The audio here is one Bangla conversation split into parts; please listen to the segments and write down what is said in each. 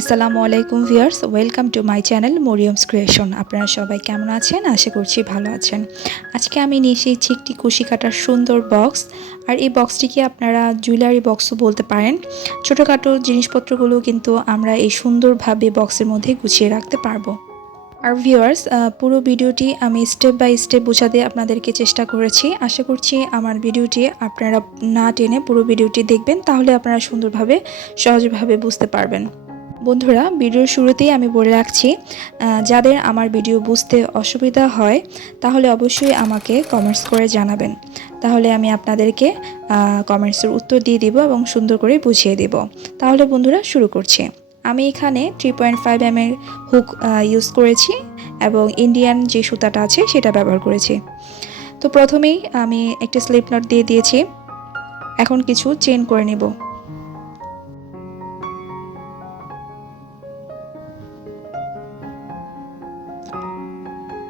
আসসালামু আলাইকুম viewers, welcome to my channel Mariyam's creation. আপনারা সবাই কেমন আছেন? আশা করছি ভালো আছেন। আজকে আমি নিয়ে এসেছি একটি কুশি কাটার সুন্দর বক্স। আর এই বক্সটিকে আপনারা জুয়েলারি বক্সও বলতে পারেন। ছোটোখাটো জিনিসপত্রগুলো কিন্তু আমরা এই সুন্দরভাবে বক্সের মধ্যে গুছিয়ে রাখতে পারবো। আর ভিউয়ার্স, পুরো ভিডিওটি আমি স্টেপ বাই স্টেপ বোঝাতে আপনাদেরকে চেষ্টা করেছি। আশা করছি আমার ভিডিওটি আপনারা না টেনে পুরো ভিডিওটি দেখবেন, তাহলে আপনারা সুন্দরভাবে সহজভাবে বুঝতে পারবেন। বন্ধুরা, ভিডিওর শুরুতেই আমি বলে রাখছি, যাদের আমার ভিডিও বুঝতে অসুবিধা হয় তাহলে অবশ্যই আমাকে কমেন্টস করে জানাবেন। তাহলে আমি আপনাদেরকে কমেন্টসের উত্তর দিয়ে দিব এবং সুন্দর করে বুঝিয়ে দেব। তাহলে বন্ধুরা, শুরু করছি। আমি এখানে 3.5 mm হুক ইউজ করেছি এবং ইন্ডিয়ান যে সুতাটা আছে সেটা ব্যবহার করেছি। তো প্রথমেই আমি একটা স্লিপ নট দিয়ে দিয়েছি। এখন কিছু চেইন করে নেব।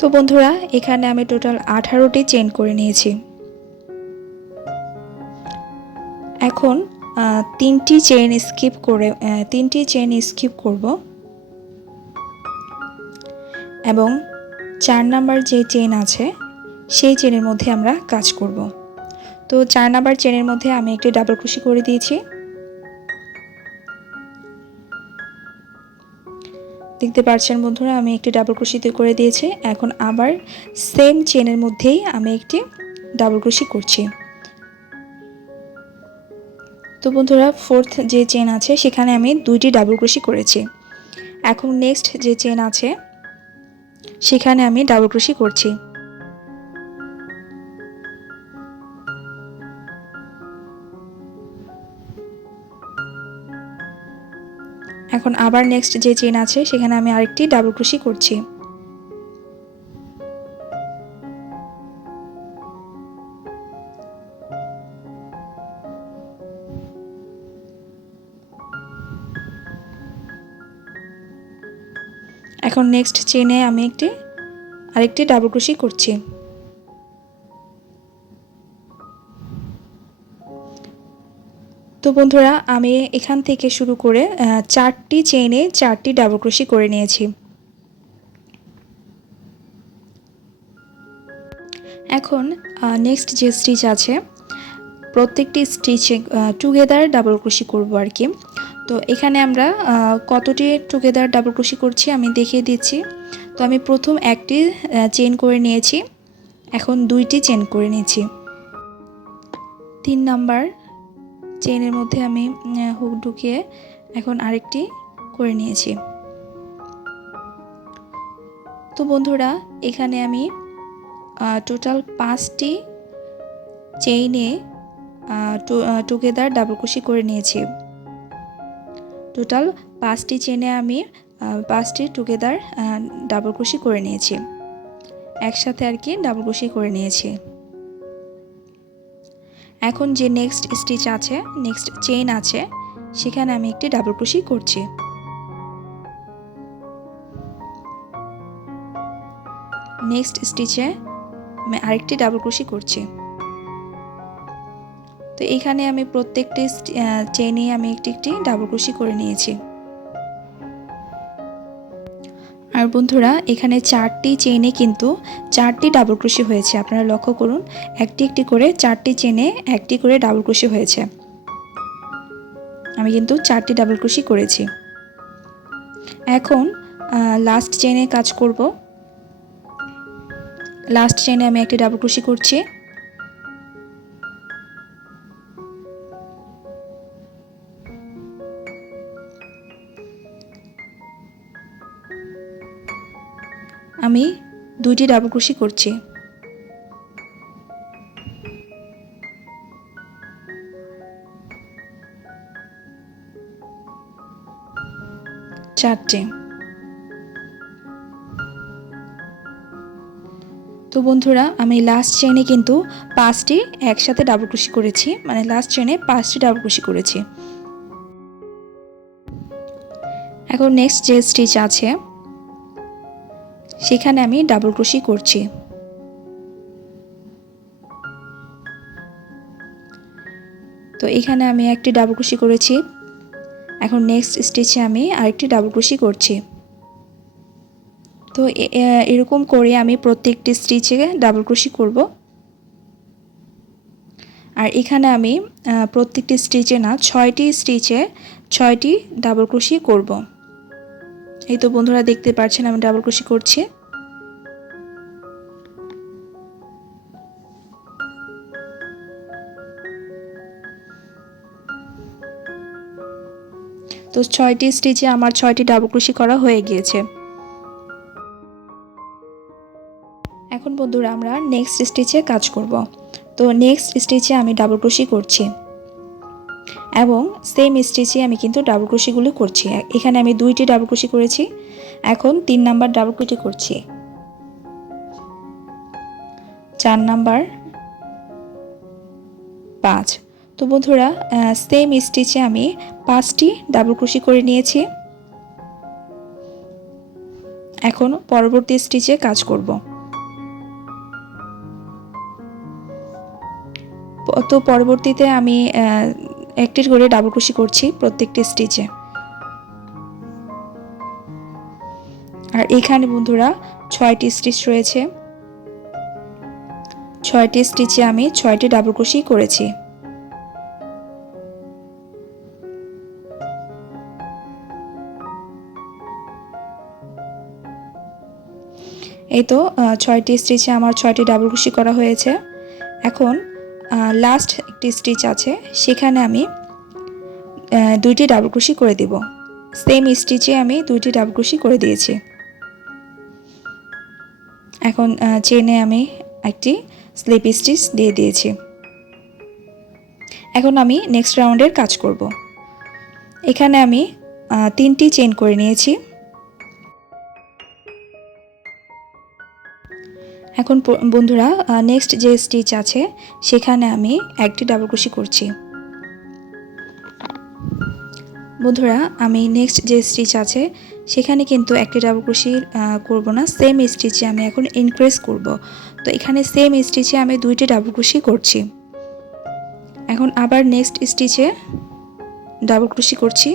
তো বন্ধুরা, এখানে আমি টোটাল 18টি চেইন করে নিয়েছি। এখন তিনটি চেইন স্কিপ করব এবং 4 নাম্বার যে চেইন আছে সেই চেইনের মধ্যে আমরা কাজ করব। তো 4 নাম্বার চেইনের মধ্যে আমি একটি ডাবল ক্রোশি করে দিয়েছি। দেখতে পাচ্ছেন বন্ধুরা, আমি একটি ডাবল ক্রোশি করে দিয়েছি। এখন আবার সেম চেইনের মধ্যেই আমি একটি ডাবল ক্রোশি করছি। তো বন্ধুরা, ফোর্থ যে চেন আছে সেখানে আমি 2টি ডাবল ক্রোশি করেছি। এখন নেক্সট যে চেন আছে সেখানে আমি ডাবল ক্রোশি করছি। এখন আবার নেক্সট যে চেন আছে সেখানে আমি আরেকটি ডাবল ক্রোশি করছি। এখন নেক্সট চেনে আমি আরেকটি ডাবল ক্রোশি করছি। তো বন্ধুরা, আমি এখান থেকে শুরু করে 4টি চেইনে 4টি ডাবল ক্রোশি করে নিয়েছি। এখন নেক্সট যে স্টিচ আছে প্রত্যেকটি স্টিচে টুগেদার ডাবল ক্রোশি করব আর কি। তো এখানে আমরা কতটি টুগেদার ডাবল ক্রোশি করছি আমি দেখিয়ে দিচ্ছি। তো আমি প্রথম একটি চেইন করে নিয়েছি, এখন 2টি চেইন করে নিয়েছি। 3 নাম্বার চেইনের মধ্যে আমি হুক ঢুকিয়ে এখন আরেকটি করে নিয়েছি। তো বন্ধুরা, এখানে আমি টোটাল 5টি চেইনে টুগেদার ডাবল ক্রোশি করে নিয়েছি। টোটাল 5টি চেইনে আমি 5টি টুগেদার ডাবল ক্রোশি করে নিয়েছি, একসাথে আর কি ডাবল ক্রোশি করে নিয়েছি। এখন যে নেক্সট স্টিচ আছে, নেক্সট চেইন আছে, সেখানে আমি একটি ডাবল ক্রোশি করছি। নেক্সট স্টিচে আমি আরেকটি ডাবল ক্রোশি করছি। তো এখানে আমি প্রত্যেকটি চেইনে আমি একটি ডাবল ক্রোশি করে নিয়েছি। আর বন্ধুরা, এখানে 4টি চেইনে কিন্তু 4টি ডাবল ক্রোশি হয়েছে। আপনারা লক্ষ্য করুন, একটি করে 4টি চেইনে একটি করে ডাবল ক্রোশি হয়েছে। আমি কিন্তু 4টি ডাবল ক্রোশি করেছি। এখন লাস্ট চেইনে কাজ করব। লাস্ট চেইনে আমি একটি ডাবল ক্রোশি করছি। আমি 2টি ডাবল ক্রোশি করছি। চারটে। তো বন্ধুরা, আমি লাস্ট চেইনে কিন্তু 5টি একসাথে ডাবল ক্রোশি করেছি, মানে লাস্ট চেইনে 5টি ডাবল ক্রোশি করেছি। এখন নেক্সট যে স্টিচ আছে সেখানে আমি ডাবল ক্রোশি করছি। তো এখানে আমি একটি ডাবল ক্রোশি করেছি, এখন নেক্সট স্টিচে আমি আরেকটি ডাবল ক্রোশি করছি। তো এরকম করে আমি প্রত্যেকটি স্টিচে ডাবল ক্রোশি করব। আর এখানে আমি প্রত্যেকটি স্টিচে না 6টি স্টিচে 6টি ডাবল ক্রোশি করব। এই তো বন্ধুরা দেখতে পাচ্ছেন আমি ডাবল ক্রোশি করছি। তো 6টি স্টিচে আমার 6টি ডাবল ক্রোশি করা হয়ে গিয়েছে। এখন বন্ধুরা আমরা নেক্সট স্টিচে কাজ করব। তো নেক্সট স্টিচে আমি ডাবল ক্রোশি করছি এবং সেম স্টিচে আমি কিন্তু ডাবল ক্রোশিগুলো করছি। এখানে আমি 2টি ডাবল ক্রোশি করেছি, এখন 3 নাম্বার ডাবল ক্রোশি করছি, 4 নাম্বার, 5। তো বন্ধুরা সেম স্টিচে আমি 5টি ডাবল ক্রোশি করে নিয়েছি। এখন পরবর্তী স্টিচে কাজ করব। তো পরবর্তীতে আমি একটি করে ডাবল ক্রোশি করছি প্রত্যেকটি স্টিচে। আর এখানে বন্ধুরা 6টি স্টিচ রয়েছে, 6টি স্টিচে আমি 6টি ডাবল ক্রোশি করেছি। এই তো 6টি স্টিচে আমার 6টি ডাবল ক্রোশি করা হয়েছে। এখন লাস্ট একটি স্টিচ আছে, সেখানে আমি 2টি ডাবল ক্রোশি করে দেব। সেম স্টিচে আমি 2টি ডাবল ক্রোশি করে দিয়েছি। এখন চেনে আমি একটি স্লিপ স্টিচ দিয়ে দিয়েছি। এখন আমি নেক্সট রাউন্ডের কাজ করব। এখানে আমি 3টি চেন করে নিয়েছি। এখন বন্ধুরা নেক্সট যে স্টিচ আছে সেখানে আমি একটি ডাবল ক্রোশি করছি। বন্ধুরা আমি নেক্সট যে স্টিচ আছে সেখানে কিন্তু একটি ডাবল ক্রোশি করব না, সেম স্টিচে আমি এখন ইনক্রিজ করব। তো এখানে সেম স্টিচে আমি 2টি ডাবল ক্রোশি করছি। এখন আবার নেক্সট স্টিচে ডাবল ক্রোশি করছি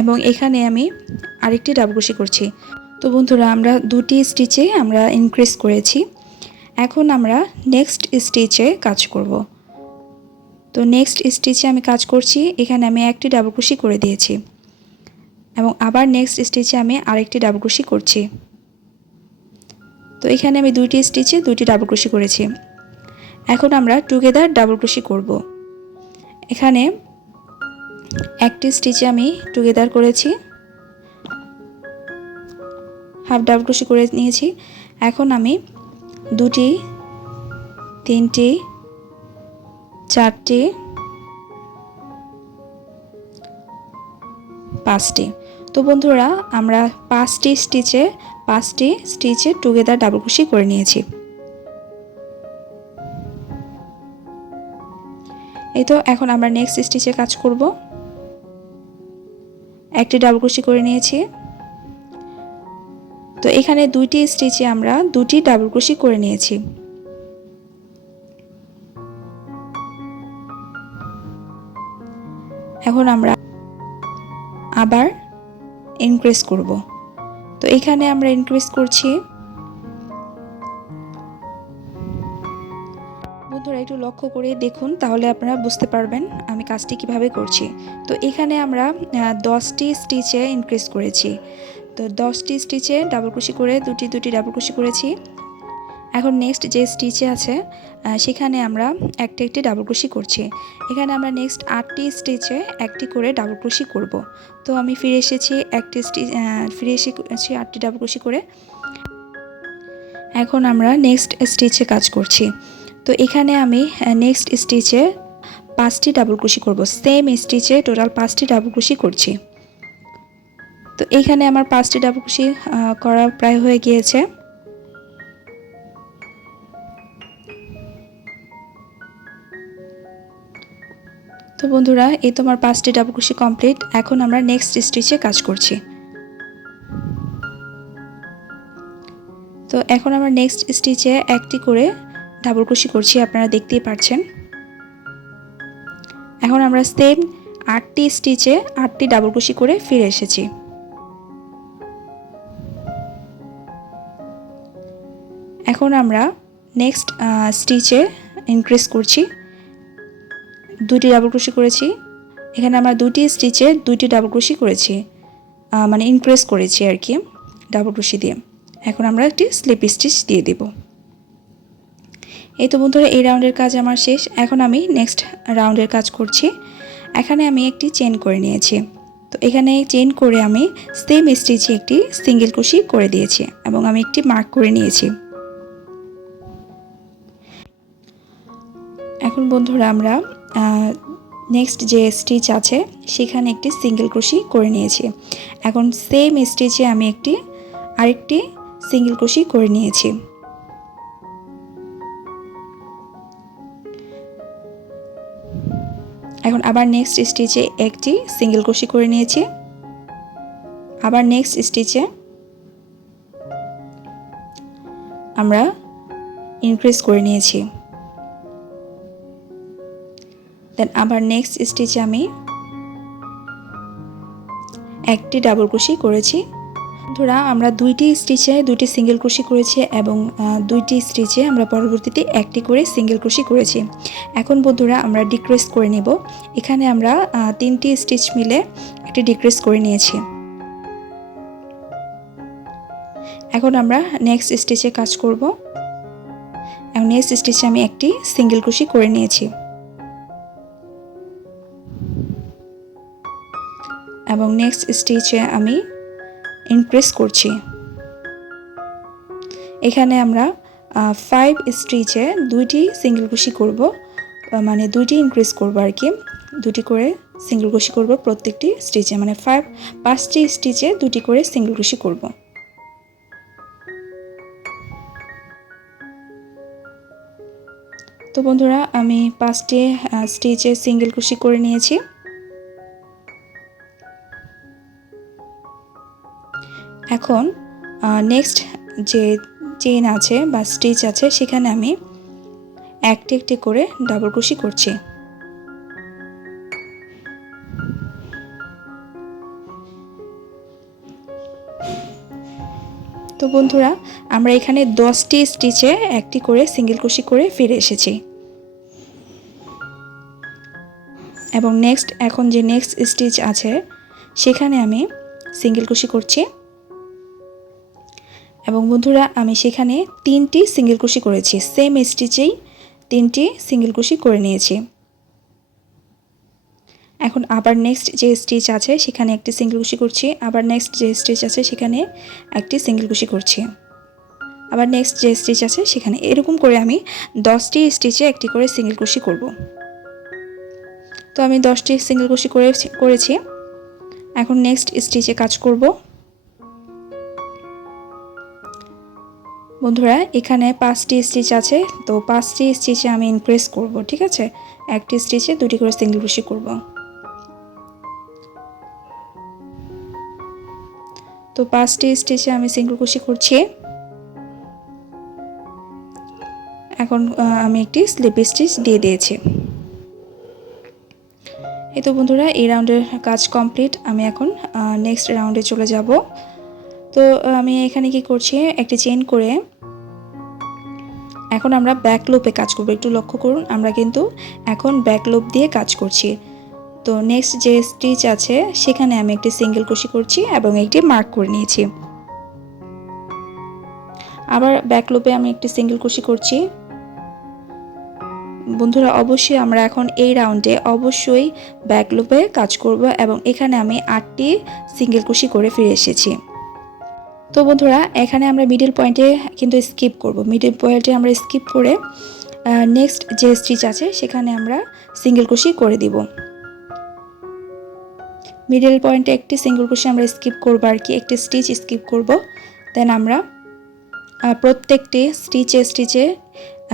এবং এখানে আমি আরেকটি ডাবল ক্রোশি করছি। তো বন্ধুরা আমরা 2টি স্টিচে আমরা ইনক্রিজ করেছি। এখন আমরা নেক্সট স্টিচে কাজ করব। তো নেক্সট স্টিচে আমি কাজ করছি, এখানে আমি একটি ডাবল ক্রোশি করে দিয়েছি এবং আবার নেক্সট স্টিচে আমি আরেকটি ডাবল ক্রোশি করছি। তো এখানে আমি 2টি স্টিচে 2টি ডাবল ক্রোশি করেছি। এখন আমরা টুগেদার ডাবল ক্রোশি করব। এখানে একটি স্টিচে আমি টুগেদার করেছি, হাফ ডাবল ক্রোশি করে নিয়েছি। এখন আমি 2টি, 3টি, 4টি, 5টি। তো বন্ধুরা আমরা 5টি স্টিচে টুগেদার ডাবল ক্রোশি করে নিয়েছি। এই তো এখন আমরা নেক্সট স্টিচে কাজ করব। একটি ডাবল ক্রোশি করে নিয়েছি। তো এখানে 2টি স্টিচে আমরা 2টি ডাবল ক্রোশি করে নিয়েছি। এখন আমরা আবার ইনক্রিজ করব। তো এখানে আমরা ইনক্রিজ করছি। বন্ধুরা একটু লক্ষ্য করে দেখুন, তাহলে আপনারা বুঝতে পারবেন আমি কাজটি কিভাবে করছি। তো এখানে আমরা 10টি স্টিচে ইনক্রিজ করেছি। তো 10টি স্টিচে ডাবল ক্রোশি করে 2টি ডাবল ক্রোশি করেছি। এখন নেক্সট যে স্টিচে আছে সেখানে আমরা একটি ডাবল ক্রোশি করছি। এখানে আমরা নেক্সট 8টি স্টিচে একটি করে ডাবল ক্রোশি করব। তো আমি ফিরে এসেছি 8টি ডাবল ক্রোশি করে। এখন আমরা নেক্সট স্টিচে কাজ করছি। তো এখানে আমি নেক্সট স্টিচে 5টি ডাবল ক্রোশি করব। সেম স্টিচে টোটাল 5টি ডাবল ক্রোশি করছি। তো এখানে আমার 5টি ডাবল ক্রোশি করা প্রায় হয়ে গিয়েছে। তো বন্ধুরা এই তো আমার 5টি ডাবল ক্রোশি কমপ্লিট। এখন আমরা নেক্সট স্টিচে কাজ করছি। তো এখন আমরা নেক্সট স্টিচে একটি করে ডাবল ক্রোশি করছি, আপনারা দেখতেই পাচ্ছেন। এখন আমরা সেম 8টি স্টিচে 8টি ডাবল ক্রোশি করে ফিরে এসেছি। এখন আমরা নেক্সট স্টিচে ইনক্রিজ করছি। 2টি ডাবল ক্রোশি করেছি, এখানে আমরা 2টি স্টিচে 2টি ডাবল ক্রোশি করেছি, মানে ইনক্রিজ করেছি আর কি ডাবল ক্রোশি দিয়ে। এখন আমরা একটি স্লিপ স্টিচ দিয়ে দেব। এই তো বন্ধুরা, এই রাউন্ডের কাজ আমার শেষ। এখন আমি নেক্সট রাউন্ডের কাজ করছি। এখানে আমি একটি চেন করে নিয়েছি, তো এখানে চেন করে আমি সেম স্টিচে একটি সিঙ্গেল ক্রোশি করে দিয়েছি এবং আমি একটি মার্ক করে নিয়েছি। এখন বন্ধুরা আমরা নেক্সট যে স্টিচ আছে সেখানে একটি সিঙ্গেল ক্রোশি করে নিয়েছি। এখন সেম স্টিচে আমি আরেকটি সিঙ্গেল ক্রোশি করে নিয়েছি। এখন আবার নেক্সট স্টিচে একটি সিঙ্গেল ক্রোশি করে নিয়েছি, আবার নেক্সট স্টিচে আমরা ইনক্রিজ করে নিয়েছি। দেন আবার নেক্সট স্টিচে আমি একটি ডাবল ক্রোশি করেছি। বন্ধুরা, আমরা 2টি স্টিচে 2টি সিঙ্গেল ক্রোশি করেছি এবং 2টি স্টিচে আমরা পরবর্তীতে একটি করে সিঙ্গেল ক্রোশি করেছি। এখন বন্ধুরা আমরা ডিক্রিজ করে নেব। এখানে আমরা 3টি স্টিচ মিলে একটি ডিক্রিজ করে নিয়েছি। এখন আমরা নেক্সট স্টিচে কাজ করব এবং নেক্সট স্টিচে আমি একটি সিঙ্গেল ক্রোশি করে নিয়েছি এবং নেক্সট স্টিচে আমি ইনক্রিজ করছি। এখানে আমরা 5 স্টিচে 2টি সিঙ্গেল ক্রোশি করব, মানে 2টি ইনক্রিজ করব আর কি, 2টি করে সিঙ্গেল ক্রোশি করব প্রত্যেকটি স্টিচে, মানে 5টি স্টিচে 2টি করে সিঙ্গেল ক্রোশি করব। তো বন্ধুরা, আমি 5টি স্টিচে সিঙ্গেল ক্রোশি করে নিয়েছি। এখন নেক্সট যে চেইন আছে বা স্টিচ আছে সেখানে আমি একটি একটি করে ডাবল ক্রোশি করছি। তো বন্ধুরা, আমরা এখানে 10টি স্টিচে একটি করে সিঙ্গেল ক্রোশি করে ফিরে এসেছি এবং এখন যে নেক্সট স্টিচ আছে সেখানে আমি সিঙ্গেল ক্রোশি করছি এবং বন্ধুরা আমি সেখানে 3টি সিঙ্গেল ক্রোশি করেছি, সেম স্টিচেই 3টি সিঙ্গেল ক্রোশি করে নিয়েছি। এখন আবার নেক্সট যে স্টিচ আছে সেখানে একটি সিঙ্গেল ক্রোশি করছি, আবার নেক্সট যে স্টিচ আছে সেখানে একটি সিঙ্গেল ক্রোশি করছি, আবার নেক্সট যে স্টিচ আছে সেখানে, এরকম করে আমি 10টি স্টিচে একটি করে সিঙ্গেল ক্রোশি করব। তো আমি 10টি সিঙ্গেল ক্রোশি করেছি। এখন নেক্সট স্টিচে কাজ করব। বন্ধুরা, এখানে 5টি স্টিচ আছে, তো 5টি স্টিচে আমি ইনক্রিজ করব, ঠিক আছে, একটি স্টিচে 2টি করে সিঙ্গেল ক্রোশি করব। তো 5টি স্টিচে আমি সিঙ্গেল ক্রোশি করছি। এখন আমি একটি স্লিপ স্টিচ দিয়ে দিয়েছি। এই তো বন্ধুরা, এই রাউন্ডের কাজ কমপ্লিট। আমি এখন নেক্সট রাউন্ডে চলে যাব। তো আমি এখানে কি করছি, একটি চেইন করে এখন আমরা ব্যাক লুপে কাজ করব। একটু লক্ষ্য করুন, আমরা কিন্তু এখন ব্যাক লুপ দিয়ে কাজ করছি। তো নেক্সট যে স্টিচ আছে সেখানে আমি একটি সিঙ্গেল ক্রোশি করছি এবং একটি মার্ক করে নিয়েছি। আবার ব্যাক লুপে আমি একটি সিঙ্গেল ক্রোশি করছি। বন্ধুরা, অবশ্যই আমরা এখন এই রাউন্ডে অবশ্যই ব্যাক লুপে কাজ করব এবং এখানে আমি 8টি সিঙ্গেল ক্রোশি করে ফিরে এসেছি। তো বন্ধুরা, এখানে আমরা মিডল পয়েন্টে কিন্তু স্কিপ করব। মিডল পয়েন্টে আমরা স্কিপ করে নেক্সট যে স্টিচ আছে সেখানে আমরা সিঙ্গেল ক্রোশি করে দিব। মিডল পয়েন্টে একটি সিঙ্গেল ক্রোশি আমরা স্কিপ করব আর কি, একটি স্টিচ স্কিপ করব। দেন আমরা প্রত্যেকটি স্টিচে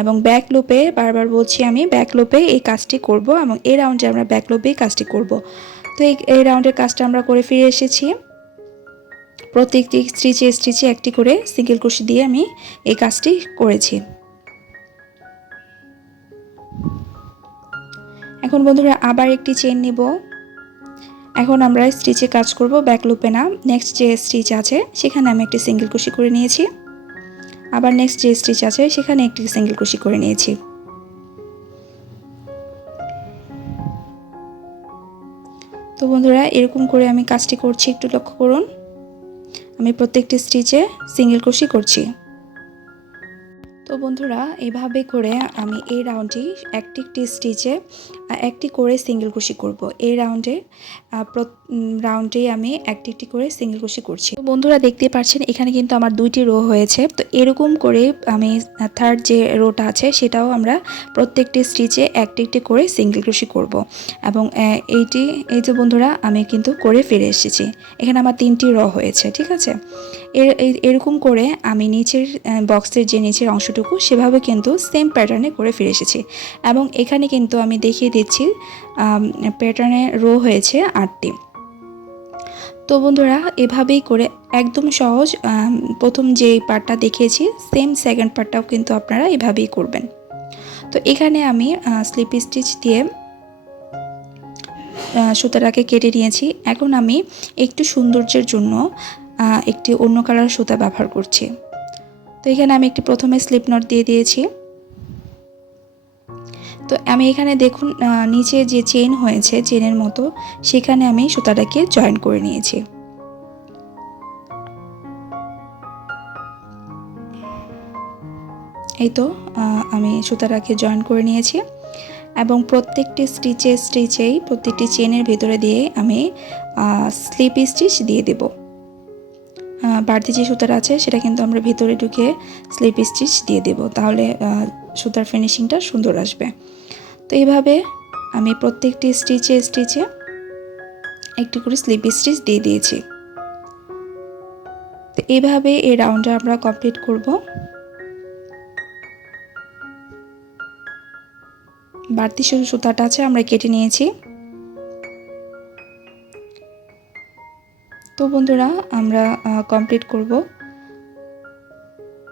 এবং ব্যাক লুপে, বারবার বলছি আমি, ব্যাক লুপে এই কাজটি করব এবং এই রাউন্ডে আমরা ব্যাক লুপেই কাজটি করব। তো এই রাউন্ডের কাজটা আমরা করে ফিরে এসেছি। প্রত্যেকটি স্টিচে একটি করে সিঙ্গেল ক্রোশি দিয়ে আমি এই কাজটি করেছি। এখন বন্ধুরা আবার একটি চেইন নিব। এখন আমরা স্টিচে কাজ করব, ব্যাক লুপে না। নেক্সট যে স্টিচ আছে সেখানে আমি একটি সিঙ্গেল কুশি করে নিয়েছি, আবার নেক্সট যে স্টিচ আছে সেখানে একটি সিঙ্গেল কুশি করে নিয়েছি। তো বন্ধুরা এরকম করে আমি কাজটি করছি, একটু লক্ষ্য করুন। আমি প্রত্যেকটি স্টিচে সিঙ্গেল কুশি করছি। তো বন্ধুরা এইভাবে করে আমি এই রাউন্ডে একটি স্টিচে একটি করে সিঙ্গেল কুশি করব। এই রাউন্ডে আমি একটি করে সিঙ্গেল কুশি করছি। তো বন্ধুরা দেখতে পাচ্ছেন এখানে কিন্তু আমার দুইটি রো হয়েছে। তো এরকম করে আমি থার্ড যে রোটা আছে সেটাও আমরা প্রত্যেকটি স্টিচে একটি করে সিঙ্গেল কুশি করব। এবং এই যে বন্ধুরা আমি কিন্তু করে ফিরে এসেছি। এখানে আমার 3টি র হয়েছে, ঠিক আছে। এরকম করে আমি নিচের বক্সের যে নিচের অংশটুকু সেভাবে কিন্তু সেম প্যাটার্নে করে ফিরে এসেছি। এবং এখানে কিন্তু আমি দেখিয়ে দিচ্ছি প্যাটার্নে রো হয়েছে 8টি। তো বন্ধুরা এভাবেই করে একদম সহজ, প্রথম যে পার্টটা দেখিয়েছি সেম সেকেন্ড পার্টটাও কিন্তু আপনারা এভাবেই করবেন। তো এখানে আমি স্লিপ স্টিচ দিয়ে সুতাটাকে কেটে নিয়েছি। এখন আমি একটু সৌন্দর্যের জন্য একটি অন্য কালার সুতা ব্যবহার করছি। তো এখানে আমি একটি প্রথমে স্লিপ নট দিয়ে দিয়েছি। তো আমি এখানে দেখুন নিচে যে চেইন হয়েছে চেনের মতো সেখানে আমি সুতাটাকে জয়েন করে নিয়েছি। এই তো আমি সুতাটাকে জয়েন করে নিয়েছি এবং প্রত্যেকটি স্টিচেই প্রত্যেকটি চেনের ভিতরে দিয়ে আমি স্লিপ স্টিচ দিয়ে দেব। বাড়তি যে সুতাটা আছে সেটা কিন্তু আমরা ভিতরে ঢুকে স্লিপ স্টিচ দিয়ে দেব, তাহলে সুতার ফিনিশিংটা সুন্দর আসবে। তো এইভাবে আমি প্রত্যেকটি স্টিচে একটি করে স্লিপ স্টিচ দিয়ে দিয়েছি। তো এইভাবে এই রাউন্ডটা আমরা কমপ্লিট করব। বাড়তি সুতাটা আছে আমরা কেটে নিয়েছি। তো বন্ধুরা আমরা কমপ্লিট করব।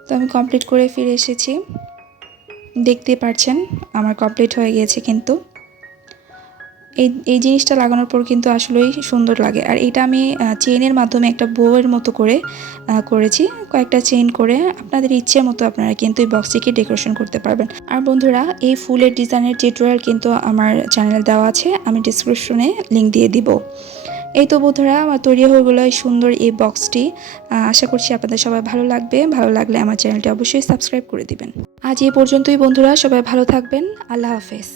তো আমি কমপ্লিট করে ফিরে এসেছি, দেখতে পাচ্ছেন আমার কমপ্লিট হয়ে গিয়েছে। কিন্তু এই জিনিসটা লাগানোর পর কিন্তু আসলেই সুন্দর লাগে। আর এটা আমি চেইনের মাধ্যমে একটা বউয়ের মতো করে করেছি, কয়েকটা চেইন করে। আপনাদের ইচ্ছে মতো আপনারা কিন্তু এই বক্সটিকে ডেকোরেশন করতে পারবেন। আর বন্ধুরা এই ফুলের ডিজাইনের টিউটোরিয়াল কিন্তু আমার চ্যানেলে দেওয়া আছে, আমি ডিসক্রিপশনে লিঙ্ক দিয়ে দিব। এই তো বন্ধুরা আমার তৈরি হয়ে গেল সুন্দর এই বক্সটি। আশা করছি আপনাদের সবাই ভালো লাগবে। ভালো লাগলে আমার চ্যানেলটি অবশ্যই সাবস্ক্রাইব করে দিবেন। আজ এই পর্যন্তই বন্ধুরা, সবাই ভালো থাকবেন। আল্লাহ হাফেজ।